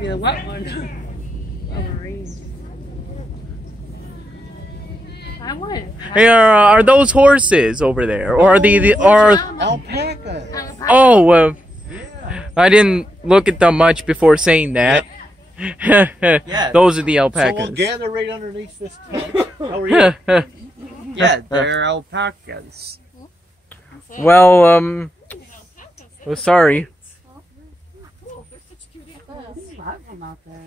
be the wet one. I want. Hey, are those horses over there, or are the alpacas? Oh, Yeah. I didn't look at them much before saying that. Yeah. Those are the alpacas. So we'll gather right underneath this tent. How are you? Yeah, they're alpacas. Well, well, sorry.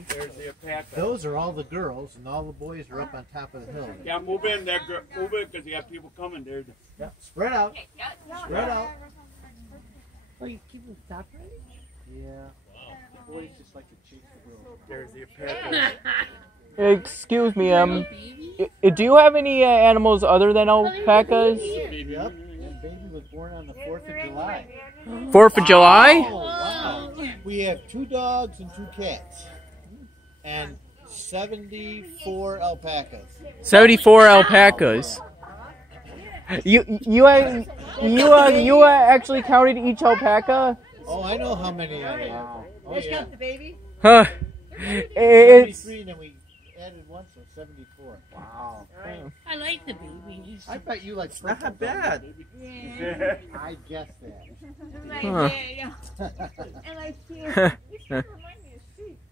There's the alpaca. Those are all the girls, and all the boys are up on top of the hill. Yeah, move in there, move in, because you have people coming there. Yeah. Spread out. Spread out. Oh, you keep them separated? Yeah. The boys just like to chase the girls. There's the alpaca. Excuse me, do you have any animals other than alpacas? Yep. And baby was born on the 4th of July. 4th of July? Oh, wow. We have 2 dogs and 2 cats. And 74 alpacas. 74 alpacas. You actually counted each alpaca? Oh, I know how many I have. Oh, yeah. The baby? Huh. 73, and then we added one, so 74. Wow. I like the babies. I bet you like Not bad. Yeah. I guess that. Huh. And I feel.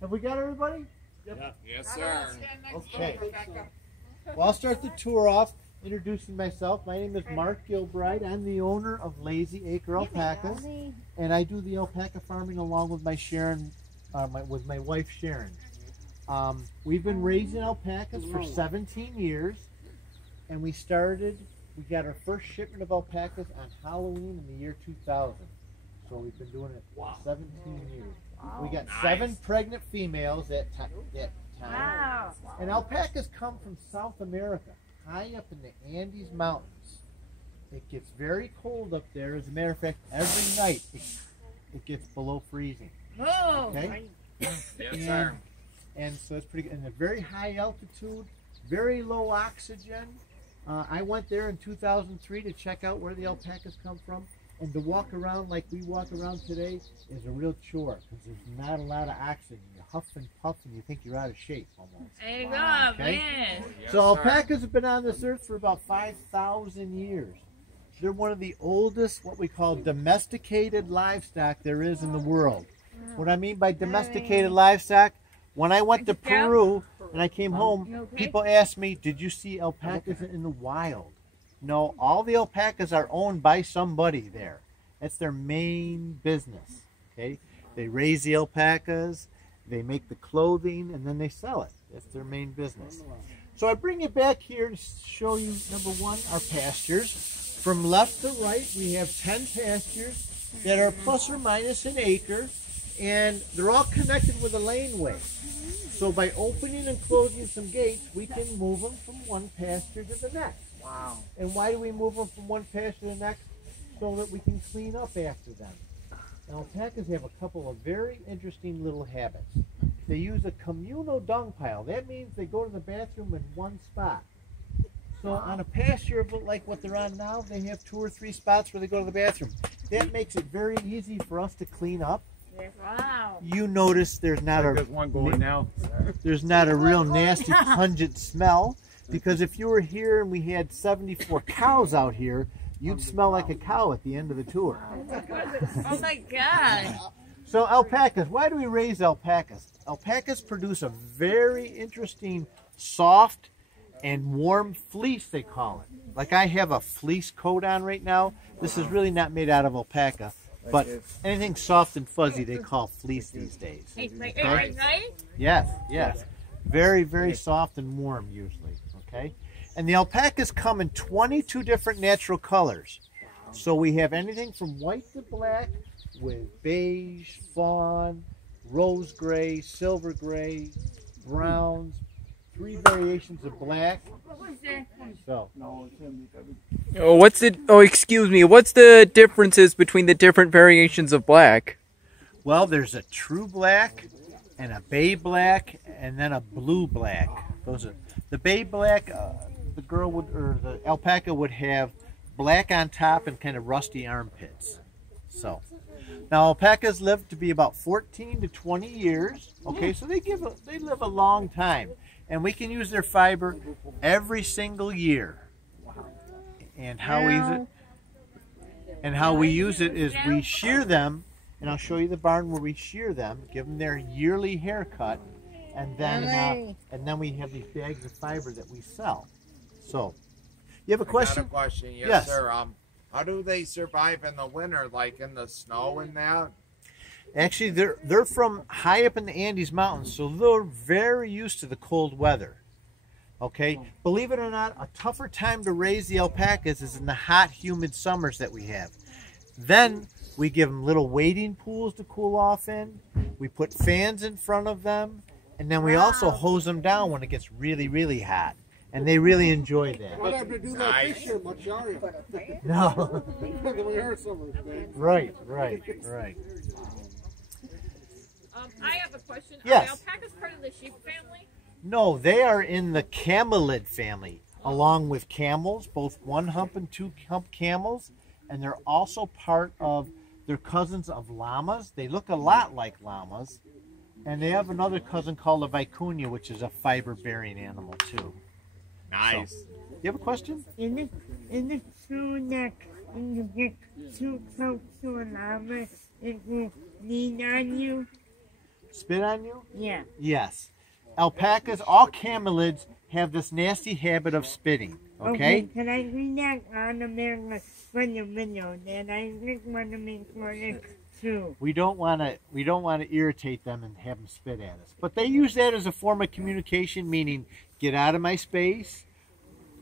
Have we got everybody? Yep. Yes, sir. Okay. Well, I'll start the tour off introducing myself. My name is Mark Gilbride. I'm the owner of Lazy Acre Alpacas, and I do the alpaca farming along with my my wife Sharon. We've been raising alpacas for 17 years, and we got our first shipment of alpacas on Halloween in the year 2000. So we've been doing it for 17 years. We got 7 pregnant females at time. Wow. And alpacas come from South America, high up in the Andes Mountains. It gets very cold up there. As a matter of fact, every night it gets below freezing. Oh. Okay? Yes, sir. And so it's pretty good. And a very high altitude, very low oxygen. I went there in 2003 to check out where the alpacas come from. And to walk around like we walk around today is a real chore because there's not a lot of oxygen. You huff and puff and you think you're out of shape almost. There you go, Okay? man. Yes, So sir. alpacas have been on this earth for about 5,000 years. They're one of the oldest, what we call domesticated livestock there is in the world. What I mean by domesticated livestock, when I went to Peru and I came home, people asked me, did you see alpacas in the wild? No, all the alpacas are owned by somebody there. That's their main business. Okay, they raise the alpacas, they make the clothing, and then they sell it. That's their main business. So I bring you back here to show you, number one, our pastures. From left to right, we have 10 pastures that are plus or minus an acre, and they're all connected with a laneway. So by opening and closing some gates, we can move them from one pasture to the next. Wow. And why do we move them from one pasture to the next? So that we can clean up after them. Now, alpacas have a couple of very interesting little habits. They use a communal dung pile. That means they go to the bathroom in one spot. So on a pasture like what they're on now, they have 2 or 3 spots where they go to the bathroom. That makes it very easy for us to clean up. Wow. You notice there's not There's one going now. there's not a real nasty pungent smell, because if you were here and we had 74 cows out here, you'd smell like a cow at the end of the tour. Oh my God. So alpacas, why do we raise alpacas? Alpacas produce a very interesting soft and warm fleece, they call it. Like I have a fleece coat on right now. This is really not made out of alpaca, but anything soft and fuzzy they call fleece these days. Right? Yes, yes. Very, very soft and warm usually, okay? And the alpacas come in 22 different natural colors. So we have anything from white to black with beige, fawn, rose gray, silver gray, browns, 3 variations of black. So, Oh, excuse me. What's the differences between the different variations of black? well, there's a true black and a bay black and then a blue black. Those are the bay black. The alpaca would have black on top and kind of rusty armpits. So now alpacas live to be about 14 to 20 years. Okay, so they live a long time, and we can use their fiber every single year. And how we use it is we shear them, and I'll show you the barn where we shear them, give them their yearly haircut, and then we have these bags of fiber that we sell. So, you have a question? I got a question. Yes, Yes. sir. How do they survive in the winter, like in the snow and that? Actually, they're from high up in the Andes Mountains, so they're very used to the cold weather. Okay, believe it or not, a tougher time to raise the alpacas is in the hot, humid summers that we have. Then we give them little wading pools to cool off in. We put fans in front of them, and then we also hose them down when it gets really, really hot. And they really enjoy that. What happened to do that this year much, are you? No. We heard some of this, man. Right. I have a question. Yes. Are alpacas part of the sheep family? No, they are in the camelid family, along with camels, both one-hump and two-hump camels, and they're also part of, they're cousins of llamas. They look a lot like llamas, and they have another cousin called a vicuña, which is a fiber-bearing animal too. Nice. So, you have a question? Is it true that when you get too close to a llama, it will lean on you? Spit on you? Yeah. Yes. Alpacas, all camelids, have this nasty habit of spitting. Okay? Can I read that on the man from the video? That I just want to make sure it's true. We don't want to irritate them and have them spit at us. But they use that as a form of communication, meaning get out of my space,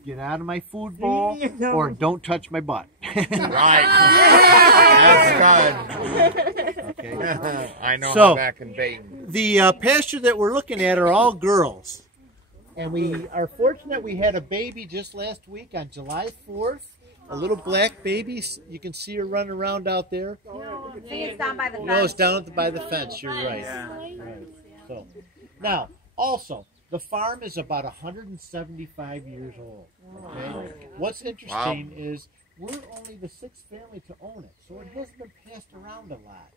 get out of my food bowl, or don't touch my butt. Right. That's good. Okay. I know So, how that can be. The pasture that we're looking at are all girls. And we are fortunate we had a baby just last week on July 4th. A little black baby. You can see her running around out there. I think it's down by the fence. No, it's down by the fence. You're right. Right. So, now, also, the farm is about 175 years old. Okay? What's interesting is we're only the sixth family to own it, so it hasn't been passed around a lot.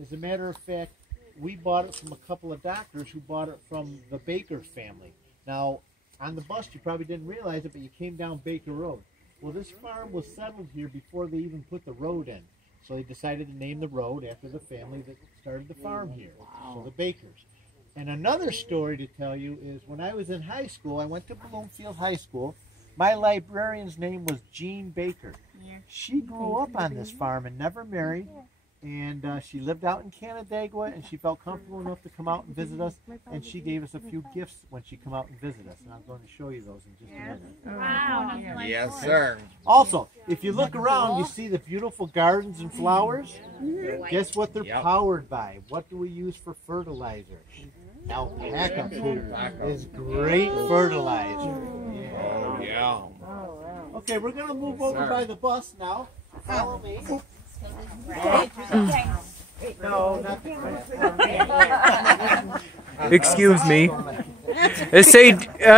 As a matter of fact, we bought it from a couple of doctors who bought it from the Baker family. Now, on the bus, you probably didn't realize it, but you came down Baker Road. Well, this farm was settled here before they even put the road in. So they decided to name the road after the family that started the farm here, so the Bakers. And another story to tell you is when I was in high school, I went to Bloomfield High School. My librarian's name was Jean Baker. She grew up on this farm and never married. And she lived out in Canandaigua, and she felt comfortable enough to come out and visit us. And she gave us a few gifts when she came out and visited us. And I'm going to show you those in just a minute. Wow. Yes, sir. Also, if you look around, you see the beautiful gardens and flowers. Guess what they're powered by? What do we use for fertilizer? Alpaca poop is great fertilizer. Oh, yeah. Okay, we're going to move over by the bus now. Follow me. No, not Excuse me.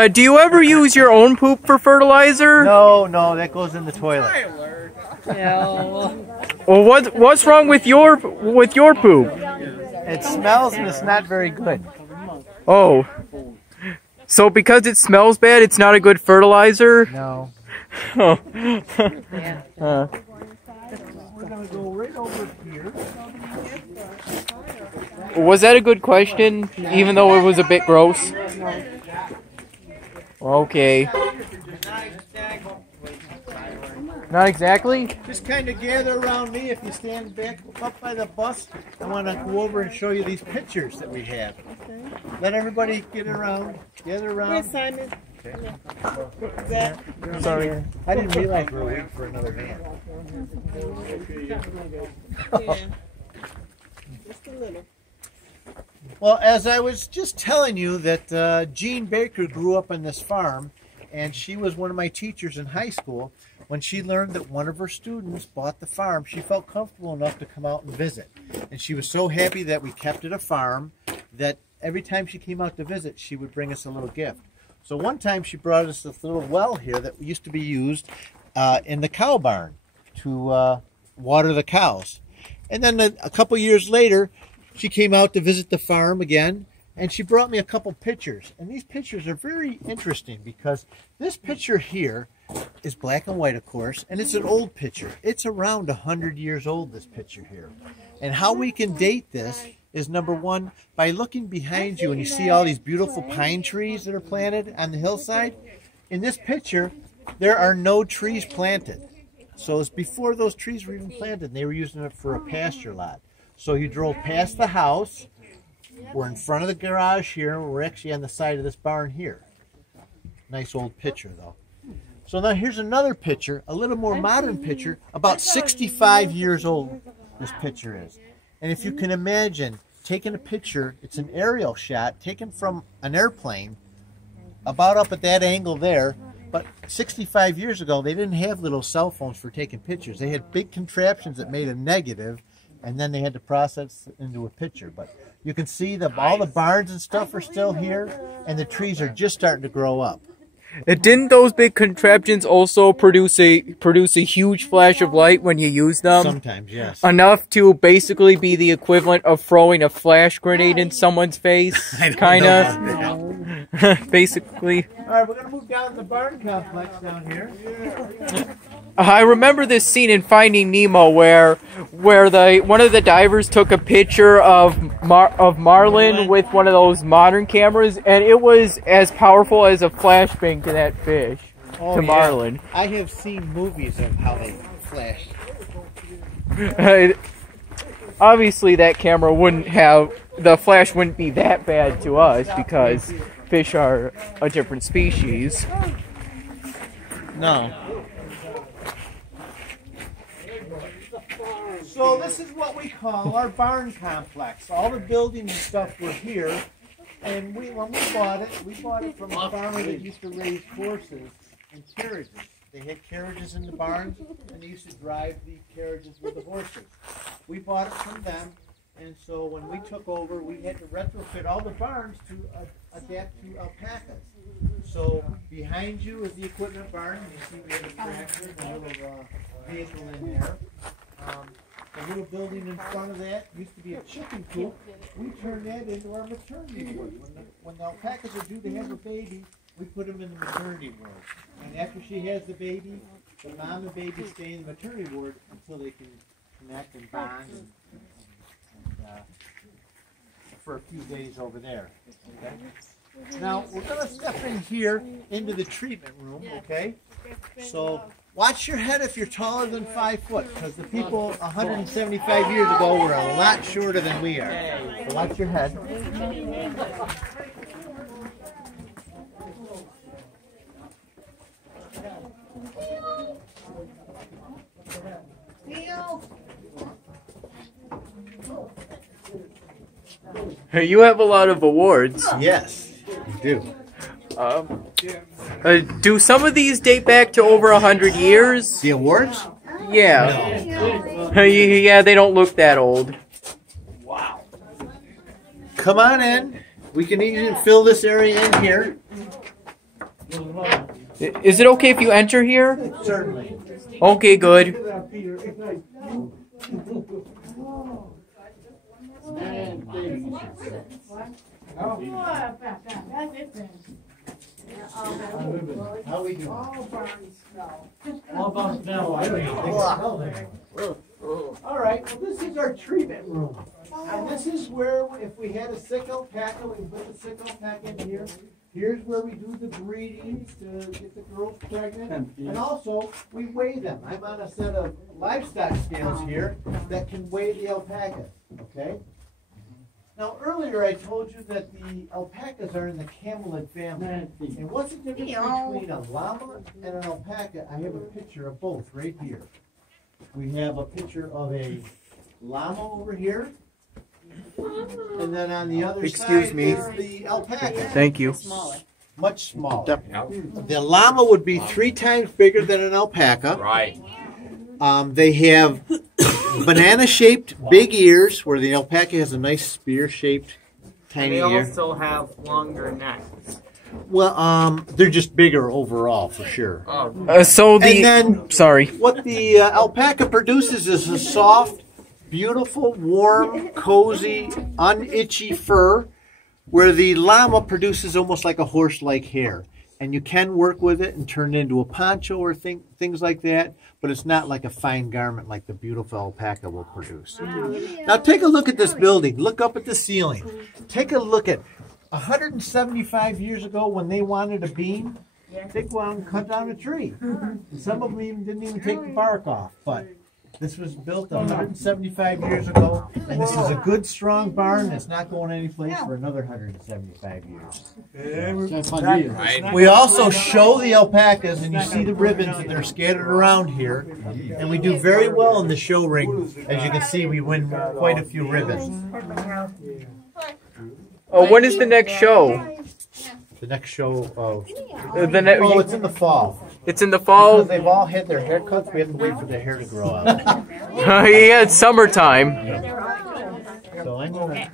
Do you ever use your own poop for fertilizer? No, that goes in the toilet. Well, what's wrong with your poop? It smells and it's not very good. Oh. So because it smells bad, it's not a good fertilizer? No. Oh. We're going to go right over here. Was that a good question, even though it was a bit gross? Okay. Not exactly? Just kind of gather around me. If you stand back up by the bus, I want to go over and show you these pictures that we have. Let everybody get around. Gather around. Simon. Okay. Sorry. I didn't realize we were waiting for another man. Just a little. Well, as I was just telling you that Jean Baker grew up on this farm, and she was one of my teachers in high school. When she learned that one of her students bought the farm, she felt comfortable enough to come out and visit. And she was so happy that we kept it a farm that every time she came out to visit, she would bring us a little gift. So one time she brought us this little well here that used to be used in the cow barn to water the cows. And then a couple years later, she came out to visit the farm again, and she brought me a couple pictures. And these pictures are very interesting because this picture here is black and white, of course, and it's an old picture. It's around 100 years old, this picture here. And how we can date this is, number one, by looking behind you and you see all these beautiful pine trees that are planted on the hillside. In this picture, there are no trees planted. So it's before those trees were even planted, and they were using it for a pasture lot. So you drove past the house. We're in front of the garage here. We're actually on the side of this barn here. Nice old picture, though. So now here's another picture, a little more modern picture, about 65 years old this picture is. And if you can imagine taking a picture, it's an aerial shot taken from an airplane, about up at that angle there. But 65 years ago, they didn't have little cell phones for taking pictures. They had big contraptions that made a negative, and then they had to process it into a picture. But you can see that all the barns and stuff are still here, and the trees are just starting to grow up. Didn't those big contraptions also produce a huge flash of light when you use them? Sometimes, yes. Enough to basically be the equivalent of throwing a flash grenade in someone's face, kind of. Basically. All right, we're going to move down to the barn complex down here. I remember this scene in Finding Nemo where one of the divers took a picture of marlin with one of those modern cameras, and it was as powerful as a flashbang to that fish, to marlin. I have seen movies of how they flash. Obviously, that camera the flash wouldn't be that bad to us because fish are a different species. No. So this is what we call our barn complex. All the buildings and stuff were here, and when we bought it from a farmer that used to raise horses and carriages. They had carriages in the barns, and they used to drive the carriages with the horses. We bought it from them, and so when we took over, we had to retrofit all the barns to adapt to alpacas. So behind you is the equipment barn. You see we have a tractor and a little vehicle in there. A little building in front of that used to be a chicken coop. We turned that into our maternity ward. When the alpacas are due to have a baby, we put them in the maternity ward. And after she has the baby, the mom and baby stay in the maternity ward until they can connect and bond and for a few days over there. Okay? Now, we're going to step in here into the treatment room, okay? So, watch your head if you're taller than 5 foot, because the people 175 years ago were a lot shorter than we are. So watch your head. You have a lot of awards. Yes, you do. Do some of these date back to over 100 years? The awards? Yeah. No. Yeah, they don't look that old. Wow. Come on in. We can even fill this area in here. Is it okay if you enter here? Certainly. Okay, good. How we doing? All about now. I don't even think so. All right, well, this is our treatment room. And this is where, if we had a sick alpaca, we can put the sick alpaca in here. Here's where we do the breeding to get the girls pregnant. And also, we weigh them. I'm on a set of livestock scales here that can weigh the alpacas, okay? Now, earlier I told you that the alpacas are in the camelid family. And what's the difference between a llama and an alpaca? I have a picture of both right here. We have a picture of a llama over here. And then on the other side is the alpaca. Thank you. Much smaller. The llama would be 3 times bigger than an alpaca. Right. They have banana-shaped big ears, where the alpaca has a nice spear-shaped tiny ear. They also have longer necks. Well, they're just bigger overall, for sure. So the... And then, sorry. what the alpaca produces is a soft, beautiful, warm, cozy, unitchy fur where the llama produces almost like a horse-like hair. And you can work with it and turn it into a poncho or things like that, but it's not like a fine garment like the beautiful alpaca will produce. Now take a look at this building. Look up at the ceiling. Take a look at 175 years ago when they wanted a beam, they go out and cut down a tree. And some of them even didn't even take the bark off. But this was built 175 years ago, and this is a good, strong barn that's not going anyplace for another 175 years. We also show the alpacas, and you see the ribbons that they're scattered around here, and we do very well in the show ring. As you can see, we win quite a few ribbons. Oh, when is the next show? The next show of... Oh, it's in the fall. It's in the fall? Because they've all had their haircuts, we have to wait for their hair to grow out. Yeah, it's summertime. So I'm gonna...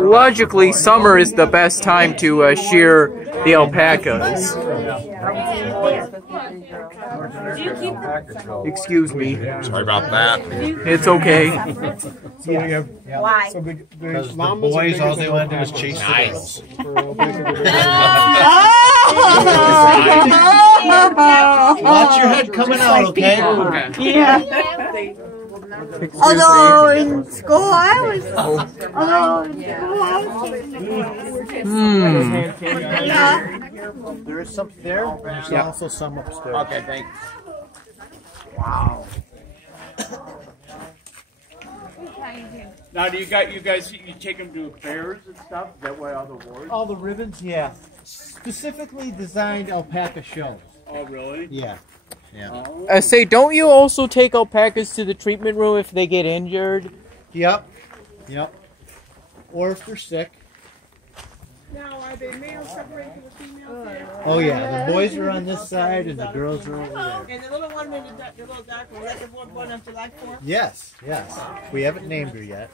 Logically, summer is the best time to shear the alpacas. Excuse me. Sorry about that. It's okay. Why? Because the boys, all they want to do is chase the girls. Watch your head coming out, okay? Yeah. Although in school I was. Yeah. There is some there, and there's also some upstairs. Okay, thanks. Wow. Now, do you guys take them to fairs and stuff? Is that why all the awards? All the ribbons, yeah. Specifically designed alpaca shows. Oh, really? Yeah. Yeah. I say, don't you also take alpacas to the treatment room if they get injured? Yep. Yep. Or if they're sick. Now, are they male separated from the females there? Oh yeah, the boys are on this side and the girls are over there. And the little one, the little dark one, that's the one born on July 4th? Yes, yes. We haven't named her yet.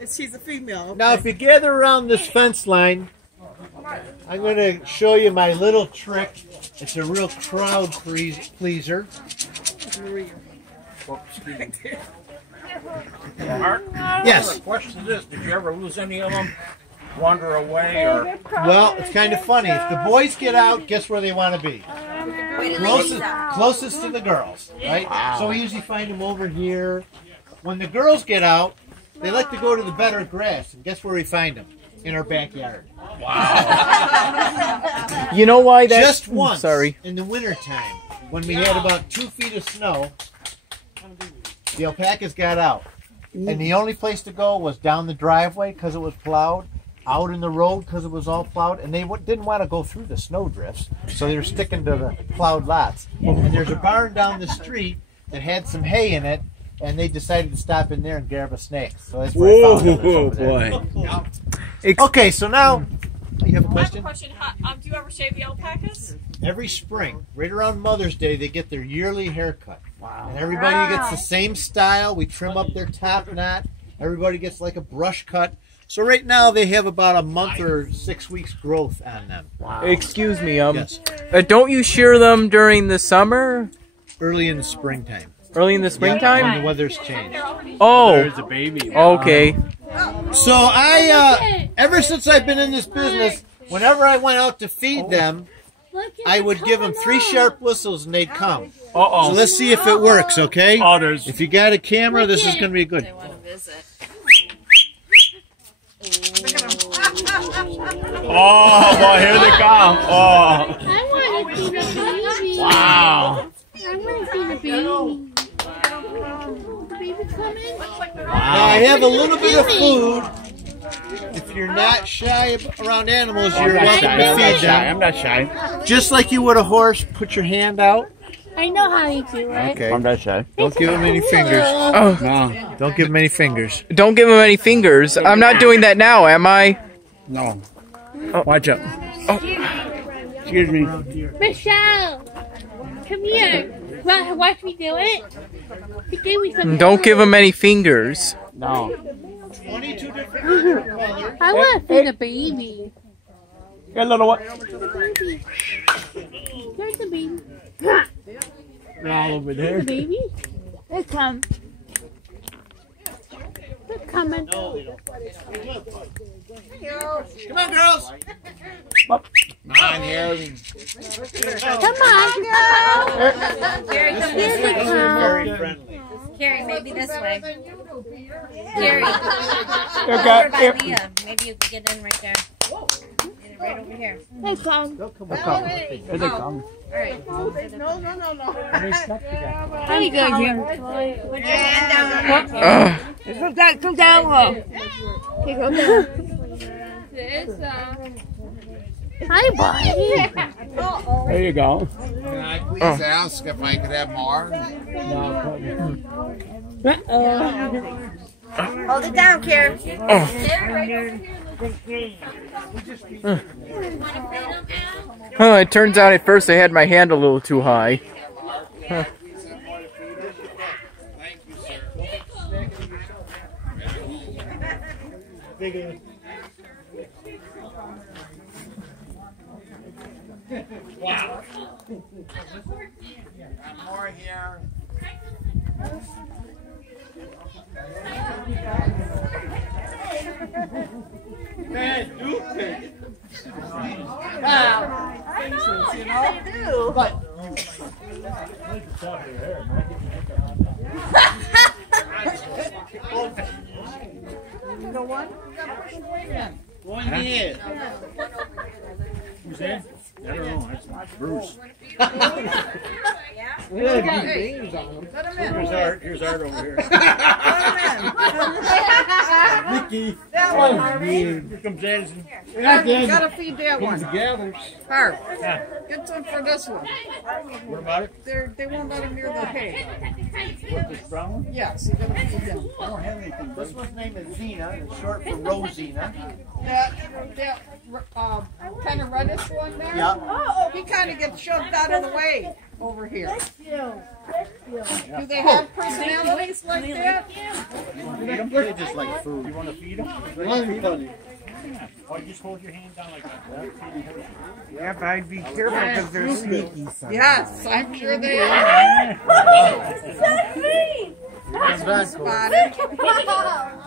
She's a female. Now, if you gather around this fence line, I'm going to show you my little trick. It's a real crowd pleaser. Mark? Yes. The question is this: did you ever lose any of them? Wander away, or? Well, it's kind of funny. If the boys get out, guess where they want to be? Closest to the girls, right? Wow. So we usually find them over here. When the girls get out, they like to go to the better grass. And guess where we find them? In our backyard. Wow. You know why that? Just once. Sorry. In the wintertime, when we had about 2 feet of snow, the alpacas got out. And the only place to go was down the driveway because it was plowed, out in the road because it was all plowed, and they didn't want to go through the snow drifts, so they were sticking to the plowed lots. And there's a barn down the street that had some hay in it, and they decided to stop in there and grab a snake. So that's where I found them. Oh boy. Okay, so now you have a I have a question? question. Do you ever shave the alpacas? Every spring, right around Mother's Day, they get their yearly haircut. Wow. And everybody gets the same style. We trim up their top knot. Everybody gets like a brush cut. So right now they have about a month or 6 weeks growth on them. Wow. Excuse me, Yes. don't you shear them during the summer? Early in the springtime. Early in the springtime? When the weather's changed. Oh. There's a baby. Okay. So I, ever since I've been in this business, whenever I went out to feed them, I would give them 3 sharp whistles and they'd come. Uh-oh. So let's see if it works, okay? Oh, there's... If you got a camera, this is going to be good. They want to visit. Oh, boy, here they come. Oh. I want to see the baby. Wow. I want to see the baby. The baby coming? Now I have a little bit of food. If you're not shy around animals, you're welcome to feed them. I'm not shy. Just like you would a horse, put your hand out. I know how you do it. Okay. I'm not shy. Don't give him any fingers. Oh, No. Don't give him any fingers. don't give them any fingers. I'm not doing that now, am I? No. Oh. Watch out. Excuse me. Michelle, come here. Watch me do it. He gave me some. Don't give them any fingers. No. 22 different colors. I want to see the baby. Got a little what? There's the baby. They're all over There's there. the baby. It come. coming. Come on, girls. Nine here. Come on. Carrie, come Here this they way. come. Very friendly. Carrie, maybe this way. Carrie, over by Leah. Maybe you can get in right there. Right over here. Hey, come. They'll come Here they come. All right. No. There you go, Jim. Put your hand down. Come down low. Okay, go down. Hi, buddy. There you go. Can I please ask if I could have more? Hold it down, Carrie. Oh, it turns out at first I had my hand a little too high. Huh. Wow. Got more here. One here. Who's that? I don't know. That's Bruce. Here's Art over here. Mickey. Here comes Edison. Gotta feed that one. Gathers. Harp. Get some for this one. What about it? They won't let him near the hay. What, this brown one? Yes, you gotta feed them. I don't have anything. This one's name is Xena. It's short for Rosina. That kind of reddish one there. Yeah. Oh, he kind of gets shoved out of the way over here. Do they have personalities like that? They're just like food. You want to feed them? Or just hold your hand down like that. Yeah, but I'd be careful because they're sneaky. Yes, I'm sure they are. That's right. Spotted.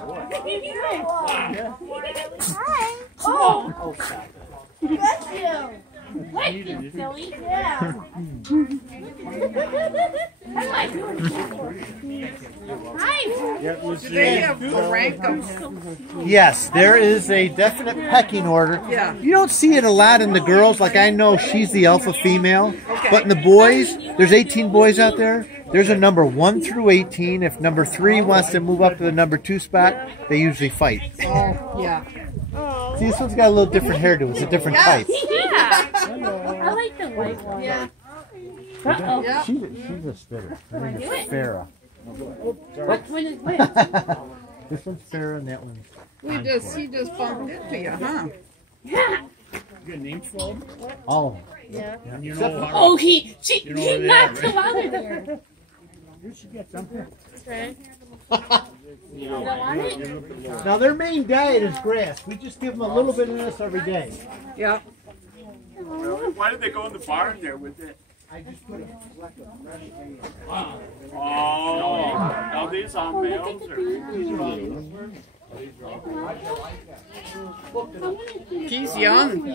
Do they have a rank of? Yes, there is a definite pecking order. Yeah. You don't see it a lot in the girls. Like I know she's the alpha female, but in the boys, there's 18 boys out there. There's a number 1 through 18. If number 3 wants to move up to the number 2 spot, they usually fight. Oh, yeah. See, this one's got a little different hairdo. It's a different type. Yeah. I like the white one. Yeah. Uh-oh. She's a spitter. Her name is Farrah. Which one is which? This one's Farrah and that one's. He just bumped into you, huh? Yeah. You got names for them? All of them. Yeah. And you know how Oh, he where they knocked are, him out of there. you should get something. Okay. Now their main diet is grass. We just give them a little bit of this every day. Yeah. Why did they go in the barn there with it? I just put Oh, now these are males or? He's young.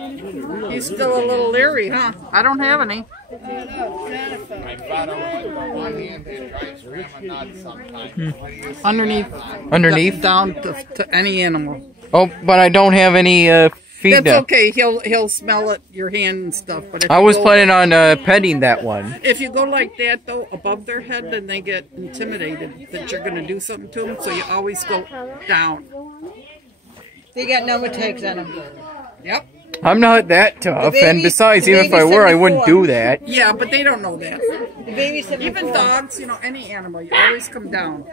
He's still a little leery, huh? I don't have any. My brother with the one hand that tries to ram a nut sometimes. What do you say Underneath. about that? Underneath? Down to any animal. Oh, but I don't have any feed That's them. okay. He'll smell it, your hand and stuff. But if I you was go- planning on petting that one. If you go like that though, above their head, then they get intimidated that you're going to do something to them. So you always go down. They got no takes on them. Yep. I'm not that tough, The and baby- besides, the even if baby I were, I wouldn't 74. do that. Yeah, but they don't know that. The baby's 74. Even dogs, any animal, you always come down.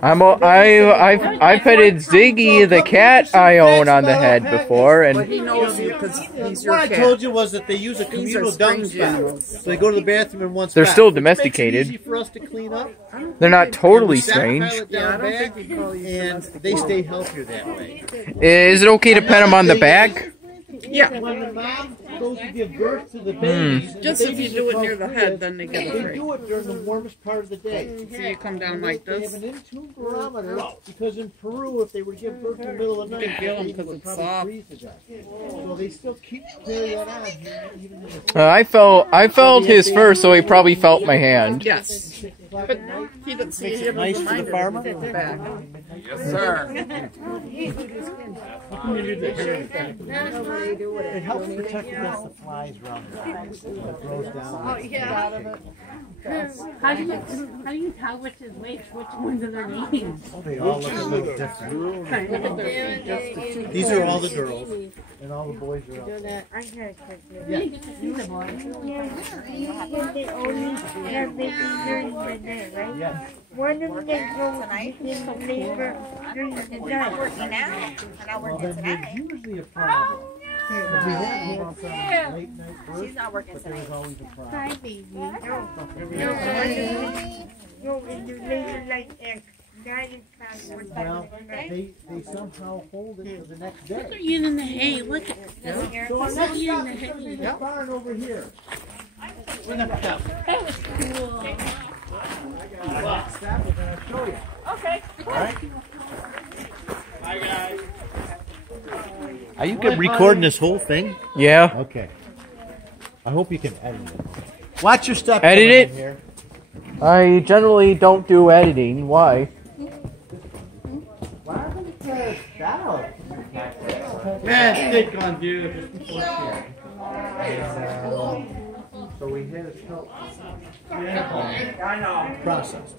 I petted Ziggy, the cat I own, on the head before, But and he knows you because he's your What I cat. told you was that they use a These are communal dump strange spot. animals. So they go to the bathroom in one spot. They're still which makes it domesticated. easy for us to clean up. they're not totally And we stockpile strange. it down back, and they stay healthier that way. Is it okay to pet them on the back? Yeah. When the mom supposed to give birth to the babies. Just if you do it near the head, then they get They free. do it during the warmest part of the day. So you come down And like They this. have an in-tune barometer because in Peru, if they were to give birth in the middle of the You night, can feel them they 'cause would it's probably soft. freeze to death. So they still keep carrying that on here, even in the I felt his fur, so he probably felt my hand. Yes. 6 o'clock But at night. he didn't see Makes it. it nice for the Reminded farmer. him to get back. Yes, sir. It helps protect against the flies around the eyes. It grows down. How do you tell which is which ones are their names? They all look a little different. These are all the girls, and all the boys are up. I gotta check it. Yeah. They only have babies during the day, right? Yes. One of them goes in labor during the night. Well, then there's usually a problem. We had more from late night birth, She's not working but there was always a problem. Hi, baby. No, in the labor like X. That is Well, they somehow hold it to the next day. Eating in the hay. Look at So our next stop is going to be this barn over here. We're not stop. that was cool. Stop, we're going to show you. Okay. All right? Hi, guys. Are you recording this whole thing? Yeah. Okay. I hope you can edit it. Watch your step. Edit coming it? in here. I generally don't do editing. Why? Why are they trying to shout? Man, stick on, dude. So we had a show I know. processed.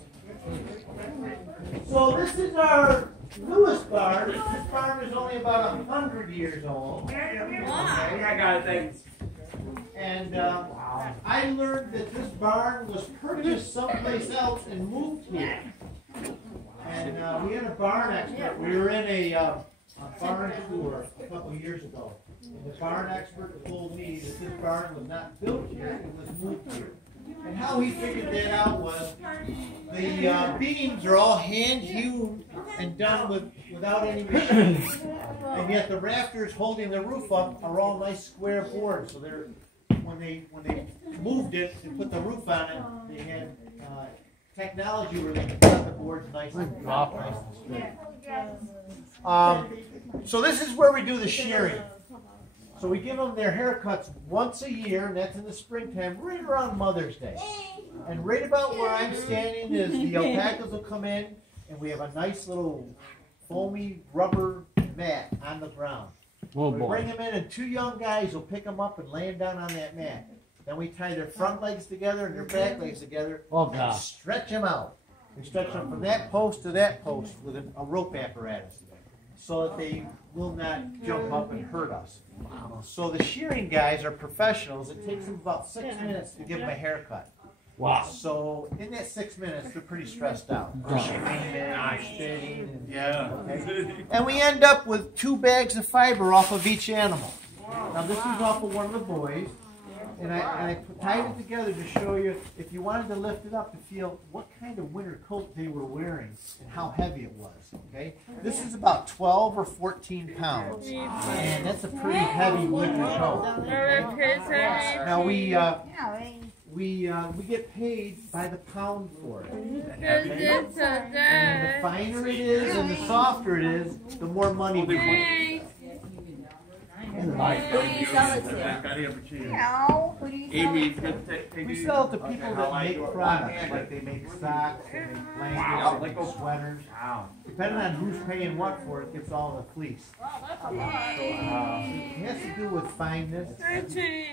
So this is our newest barn. This barn is only about 100 years old. I got things. And I learned that this barn was purchased someplace else and moved here. And we had a barn expert. We were in a barn tour a couple of years ago. And the barn expert told me that this barn was not built here, it was moved here. And how he figured that out was the beams are all hand-hewn and done without any machine. And yet the rafters holding the roof up are all nice square boards. So they're when they moved it and put the roof on it, they had technology where they could cut the boards nice and straight. So this is where we do the shearing. So we give them their haircuts once a year, and that's in the springtime, right around Mother's Day. And right about where I'm standing is the alpacas will come in, and we have a nice little foamy rubber mat on the ground. Oh, We bring them in, and two young guys will pick them up and lay them down on that mat. Then we tie their front legs together and their back legs together and stretch them out. We stretch them from that post to that post with a rope apparatus so that they will not jump up and hurt us. So the shearing guys are professionals. It takes them about 6 minutes to give them a haircut. Wow. So in that 6 minutes, they're pretty stressed out. They're screaming and spitting. And, Yeah. okay? And we end up with 2 bags of fiber off of each animal. Now this is off of one of the boys. And I tied it together to show you, if you wanted to lift it up, to feel what kind of winter coat they were wearing and how heavy it was, okay? This is about 12 or 14 pounds, and that's a pretty heavy winter coat. Okay? Now we get paid by the pound for it. Okay? And the finer it is and the softer it is, the more money we make. We sell it to people that make products, like they make socks, they make blankets, they make sweaters. Depending on who's paying what for it, gets all the fleece. So, it has to do with fineness and density.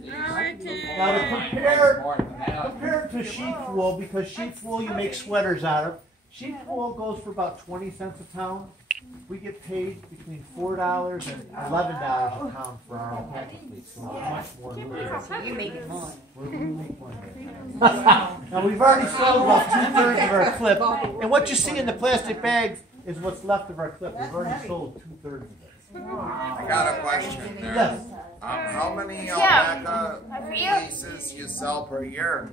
Now to compare it to sheep's wool, because sheep's wool you make sweaters out of. Sheep's wool goes for about 20 cents a pound. We get paid between $4 and $11 a pound for our alpaca fleece. So we're much more lucrative. So you make it more. We're really now we've already sold about 2/3 of our clip, and what you see in the plastic bags is what's left of our clip. We've already sold 2/3 of it. I got a question there. Yes. How many alpaca pieces you sell per year?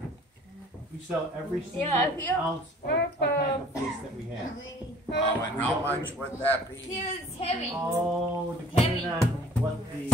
We sell every single ounce of alpaca fleece that we have. Oh, and how much would that be? Oh, depending on what the